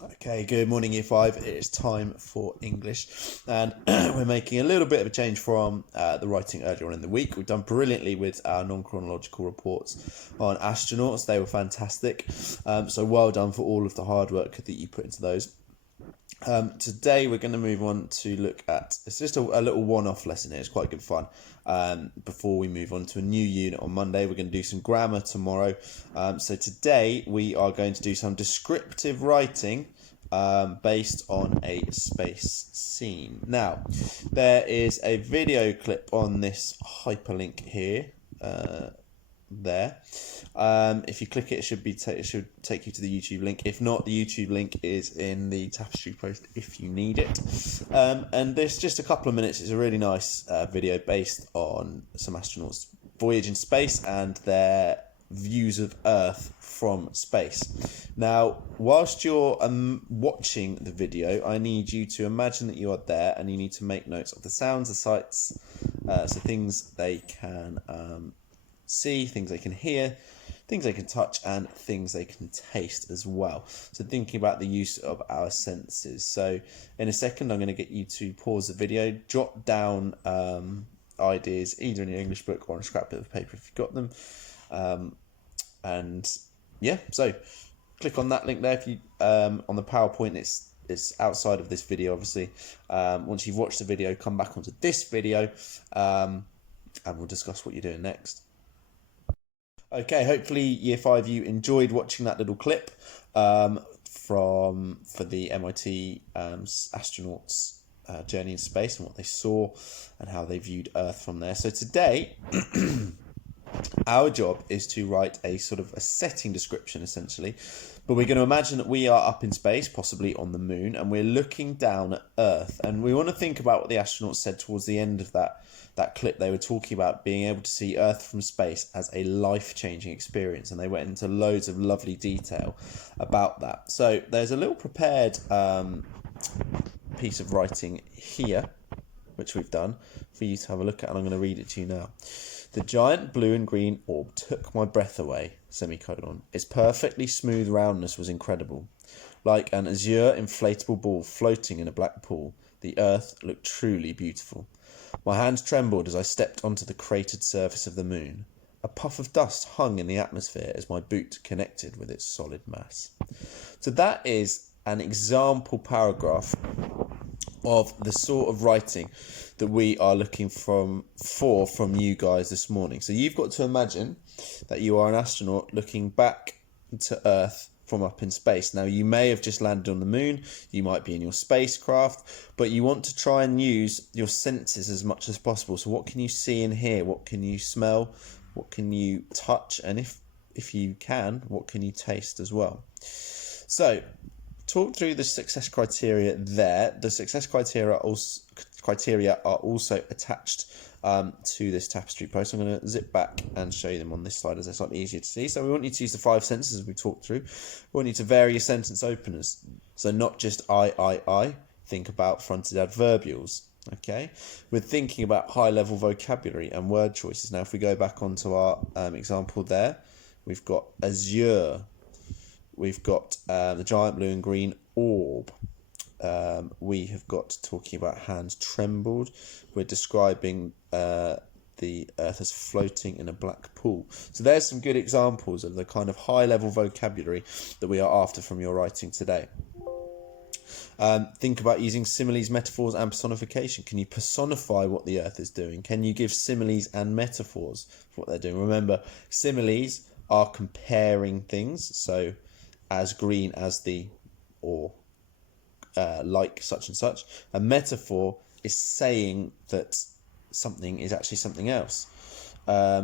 Okay, good morning, Year 5. It is time for English, and we're making a little bit of a change from the writing earlier on in the week. We've done brilliantly with our non chronological reports on astronauts, they were fantastic. So, well done for all of the hard work that you put into those. Today we're going to move on to look at, it's just a little one-off lesson here. It's quite good fun. Before we move on to a new unit on Monday, we're going to do some grammar tomorrow. So today we are going to do some descriptive writing based on a space scene. Now, there is a video clip on this hyperlink here. There. If you click it, it should take you to the YouTube link. If not, the YouTube link is in the tapestry post if you need it. And this just a couple of minutes. It's a really nice video based on some astronauts' voyage in space and their views of Earth from space. Now, whilst you're watching the video, I need you to imagine that you are there, and you need to make notes of the sounds, the sights, so things they can see, things they can hear, things they can touch, and things they can taste as well. So thinking about the use of our senses. So in a second, I'm going to get you to pause the video, jot down ideas either in your English book or on a scrap bit of paper if you've got them. And yeah, so click on that link there. If you on the PowerPoint, it's outside of this video, obviously. Once you've watched the video, come back onto this video, and we'll discuss what you're doing next. Okay, hopefully Year 5 you enjoyed watching that little clip for the MIT astronauts journey in space and what they saw and how they viewed Earth from there. So today our job is to write a sort of a setting description, essentially, but we're going to imagine that we are up in space, possibly on the moon, and we're looking down at Earth, and we want to think about what the astronauts said towards the end of that clip. They were talking about being able to see Earth from space as a life-changing experience, and they went into loads of lovely detail about that. So there's a little prepared piece of writing here, which we've done for you to have a look at, and I'm going to read it to you now. The giant blue and green orb took my breath away, semicolon. Its perfectly smooth roundness was incredible. Like an azure inflatable ball floating in a black pool, the Earth looked truly beautiful. My hands trembled as I stepped onto the cratered surface of the moon. A puff of dust hung in the atmosphere as my boot connected with its solid mass. So that is an example paragraph of the sort of writing that we are looking from you guys this morning. So you've got to imagine that you are an astronaut looking back to Earth from up in space. Now, you may have just landed on the moon, you might be in your spacecraft, but you want to try and use your senses as much as possible. So what can you see and hear? What can you smell? What can you touch? And if you can, what can you taste as well? So talk through the success criteria there. The success criteria are also attached to this tapestry post. I'm going to zip back and show you them on this slide as they're slightly easier to see. So we want you to use the 5 senses we talked through. We want you to vary your sentence openers. So not just I. Think about fronted adverbials. Okay, we're thinking about high-level vocabulary and word choices. Now, if we go back onto our example there, we've got azure. We've got the giant blue and green orb. We have got talking about hands trembled. We're describing the Earth as floating in a black pool. So there's some good examples of the kind of high-level vocabulary that we are after from your writing today. Think about using similes, metaphors, and personification. Can you personify what the Earth is doing? Can you give similes and metaphors for what they're doing? Remember, similes are comparing things. So as green as the, or like such and such. A metaphor is saying that something is actually something else.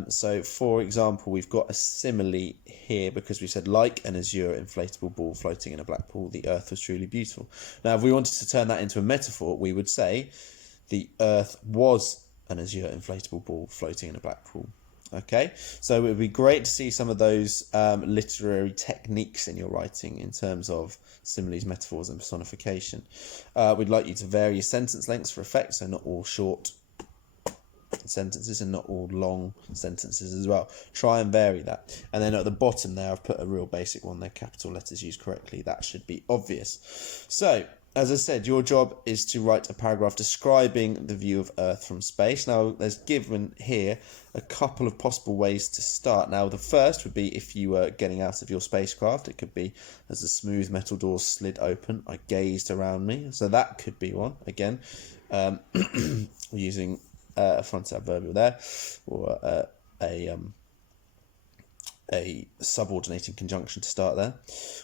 So for example, we've got a simile here because we said like an azure inflatable ball floating in a black pool, the Earth was truly beautiful. Now, if we wanted to turn that into a metaphor, we would say the Earth was an azure inflatable ball floating in a black pool. Okay, so it would be great to see some of those literary techniques in your writing in terms of similes, metaphors, and personification. We'd like you to vary your sentence lengths for effect, so not all short shortened sentences and not all long sentences as well. Try and vary that. And then at the bottom there, I've put a real basic one there, capital letters used correctly. That should be obvious. So, as I said, your job is to write a paragraph describing the view of Earth from space. Now, there's given here a couple of possible ways to start. Now, the first would be if you were getting out of your spacecraft. It could be as the smooth metal doors slid open, I gazed around me. So that could be one. Again, using a front adverbial there, or a subordinating conjunction to start there.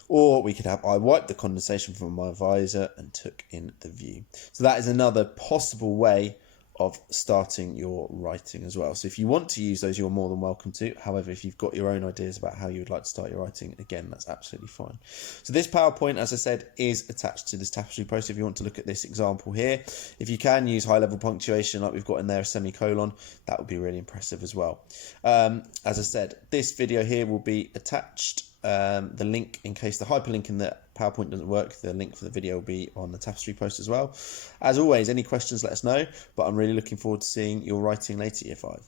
Or we could have, I wiped the condensation from my visor and took in the view. So that is another possible way of starting your writing as well. So if you want to use those, you're more than welcome to. However, if you've got your own ideas about how you would like to start your writing, again, that's absolutely fine. So this PowerPoint, as I said, is attached to this Tapestry post if you want to look at this example here. If you can use high-level punctuation like we've got in there, a semicolon, that would be really impressive as well. As I said, this video here will be attached. The link, in case the hyperlink in the PowerPoint doesn't work, the link for the video will be on the Tapestry post as well. As always, any questions, let us know, but I'm really looking forward to seeing your writing later, Year 5.